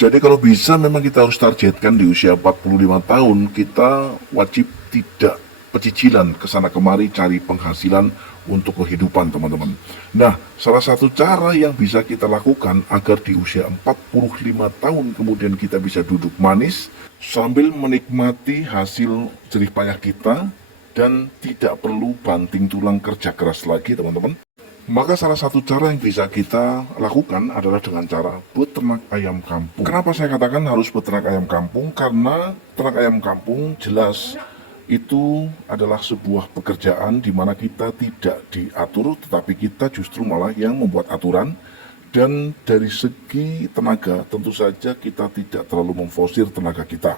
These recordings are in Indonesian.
Jadi kalau bisa memang kita harus targetkan di usia 45 tahun, kita wajib tidak pecicilan ke sana kemari cari penghasilan untuk kehidupan teman-teman. Nah, salah satu cara yang bisa kita lakukan agar di usia 45 tahun kemudian kita bisa duduk manis sambil menikmati hasil jerih payah kita dan tidak perlu banting tulang kerja keras lagi teman-teman. Maka salah satu cara yang bisa kita lakukan adalah dengan cara beternak ayam kampung. Kenapa saya katakan harus beternak ayam kampung? Karena ternak ayam kampung jelas itu adalah sebuah pekerjaan di mana kita tidak diatur, tetapi kita justru malah yang membuat aturan. Dan dari segi tenaga, tentu saja kita tidak terlalu memforsir tenaga kita.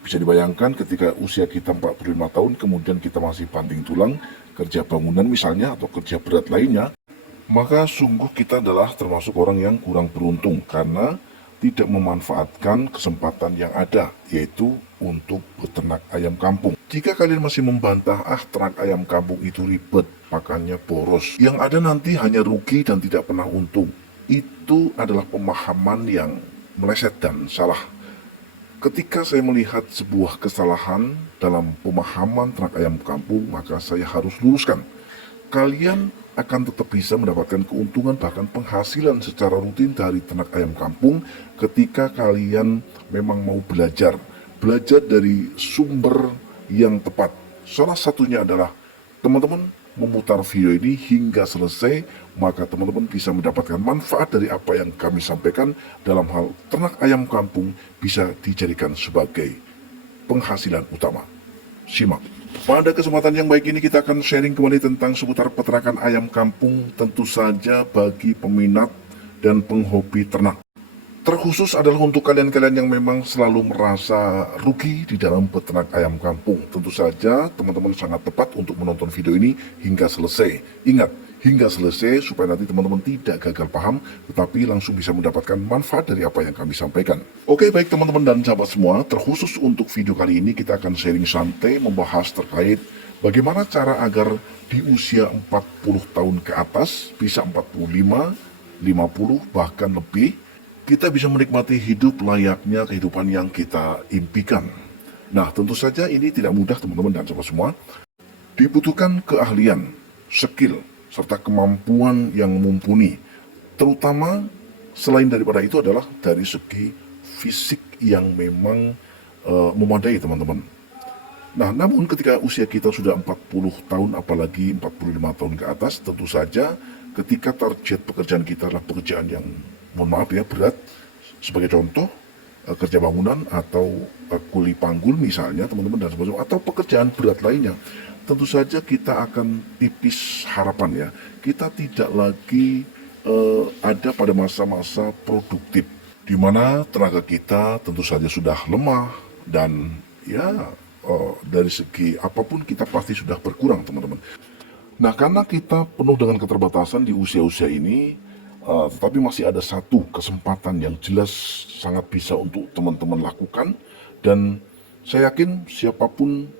Bisa dibayangkan ketika usia kita 45 tahun, kemudian kita masih banting tulang, kerja bangunan misalnya, atau kerja berat lainnya, maka sungguh kita adalah termasuk orang yang kurang beruntung karena tidak memanfaatkan kesempatan yang ada, yaitu untuk beternak ayam kampung. Jika kalian masih membantah, ternak ayam kampung itu ribet, pakannya boros, yang ada nanti hanya rugi dan tidak pernah untung, itu adalah pemahaman yang meleset dan salah. Ketika saya melihat sebuah kesalahan dalam pemahaman ternak ayam kampung, maka saya harus luruskan. Kalian akan tetap bisa mendapatkan keuntungan bahkan penghasilan secara rutin dari ternak ayam kampung ketika kalian memang mau belajar dari sumber yang tepat. Salah satunya adalah teman-teman memutar video ini hingga selesai, maka teman-teman bisa mendapatkan manfaat dari apa yang kami sampaikan dalam hal ternak ayam kampung bisa dijadikan sebagai penghasilan utama. Simak. Pada kesempatan yang baik ini kita akan sharing kembali tentang seputar peternakan ayam kampung, tentu saja bagi peminat dan penghobi ternak. Terkhusus adalah untuk kalian-kalian yang memang selalu merasa rugi di dalam peternak ayam kampung. Tentu saja teman-teman sangat tepat untuk menonton video ini hingga selesai. Ingat, hingga selesai supaya nanti teman-teman tidak gagal paham, tetapi langsung bisa mendapatkan manfaat dari apa yang kami sampaikan. Oke, baik teman-teman dan sahabat semua, terkhusus untuk video kali ini kita akan sharing santai membahas terkait bagaimana cara agar di usia 40 tahun ke atas, bisa 45, 50, bahkan lebih, kita bisa menikmati hidup layaknya kehidupan yang kita impikan. Nah, tentu saja ini tidak mudah teman-teman dan sahabat semua. Dibutuhkan keahlian, skill, serta kemampuan yang mumpuni. Terutama selain daripada itu adalah dari segi fisik yang memang memadai teman-teman. Nah, namun ketika usia kita sudah 40 tahun, apalagi 45 tahun ke atas, tentu saja ketika target pekerjaan kita adalah pekerjaan yang, mohon maaf ya, berat, sebagai contoh, kerja bangunan atau kuli panggul misalnya, teman-teman, dan sebagainya, atau pekerjaan berat lainnya, tentu saja kita akan tipis harapan ya. Kita tidak lagi ada pada masa-masa produktif, di mana tenaga kita tentu saja sudah lemah, dan ya dari segi apapun kita pasti sudah berkurang teman-teman. Nah, karena kita penuh dengan keterbatasan di usia-usia ini, tetapi masih ada satu kesempatan yang jelas sangat bisa untuk teman-teman lakukan, dan saya yakin siapapun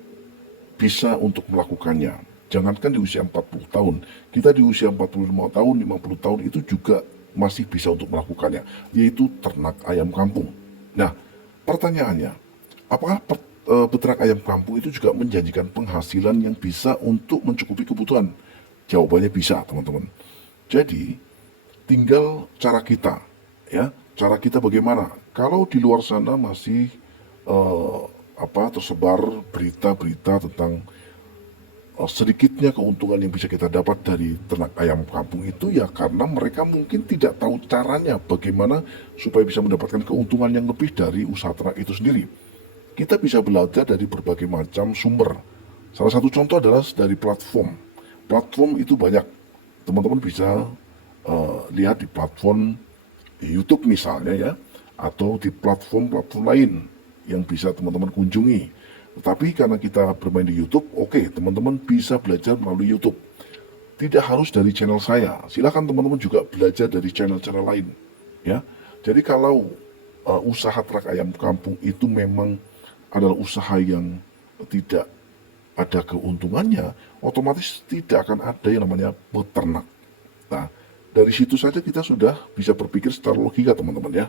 bisa untuk melakukannya. Jangankan di usia 40 tahun, kita di usia 45 tahun, 50 tahun itu juga masih bisa untuk melakukannya, yaitu ternak ayam kampung. Nah, pertanyaannya, apakah peternak ayam kampung itu juga menjanjikan penghasilan yang bisa untuk mencukupi kebutuhan? Jawabannya bisa, teman-teman. Jadi, tinggal cara kita, ya, cara kita bagaimana. Kalau di luar sana masih tersebar berita-berita tentang sedikitnya keuntungan yang bisa kita dapat dari ternak ayam kampung itu, ya karena mereka mungkin tidak tahu caranya bagaimana supaya bisa mendapatkan keuntungan yang lebih dari usaha ternak itu sendiri. Kita bisa belajar dari berbagai macam sumber. Salah satu contoh adalah dari platform. Platform itu banyak. Teman-teman bisa lihat di platform di YouTube misalnya ya, atau di platform-platform lain yang bisa teman-teman kunjungi. Tetapi karena kita bermain di YouTube, oke, teman-teman bisa belajar melalui YouTube. Tidak harus dari channel saya. Silakan teman-teman juga belajar dari channel-channel lain. Ya, jadi kalau usaha ternak ayam kampung itu memang adalah usaha yang tidak ada keuntungannya, otomatis tidak akan ada yang namanya peternak. Nah, dari situ saja kita sudah bisa berpikir secara logika teman-teman ya.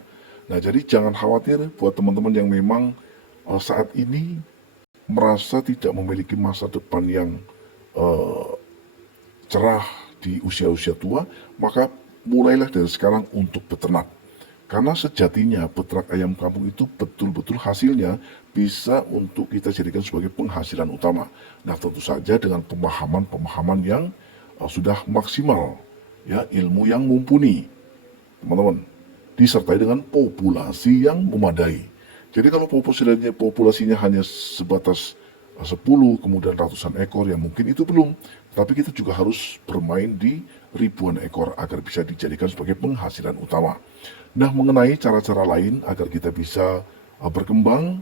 Nah, jadi jangan khawatir buat teman-teman yang memang saat ini merasa tidak memiliki masa depan yang cerah di usia-usia tua, maka mulailah dari sekarang untuk beternak. Karena sejatinya peternak ayam kampung itu betul-betul hasilnya bisa untuk kita jadikan sebagai penghasilan utama. Nah, tentu saja dengan pemahaman-pemahaman yang sudah maksimal, ya, ilmu yang mumpuni, teman-teman, disertai dengan populasi yang memadai. Jadi kalau populasinya hanya sebatas 10, kemudian ratusan ekor, ya mungkin itu belum. Tapi kita juga harus bermain di ribuan ekor agar bisa dijadikan sebagai penghasilan utama. Nah, mengenai cara-cara lain agar kita bisa berkembang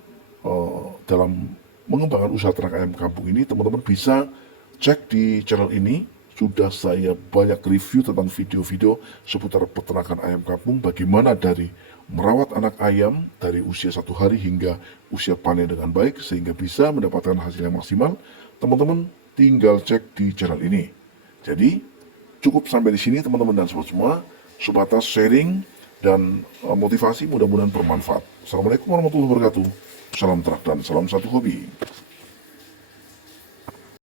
dalam mengembangkan usaha ternak ayam kampung ini, teman-teman bisa cek di channel ini. Sudah saya banyak review tentang video-video seputar peternakan ayam kampung, bagaimana dari merawat anak ayam dari usia 1 hari hingga usia panen dengan baik sehingga bisa mendapatkan hasil yang maksimal. Teman-teman tinggal cek di channel ini. Jadi cukup sampai di sini teman-teman dan sobat semua, sebatas sharing dan motivasi, mudah-mudahan bermanfaat. Assalamualaikum warahmatullahi wabarakatuh. Salam ternak dan salam satu hobi.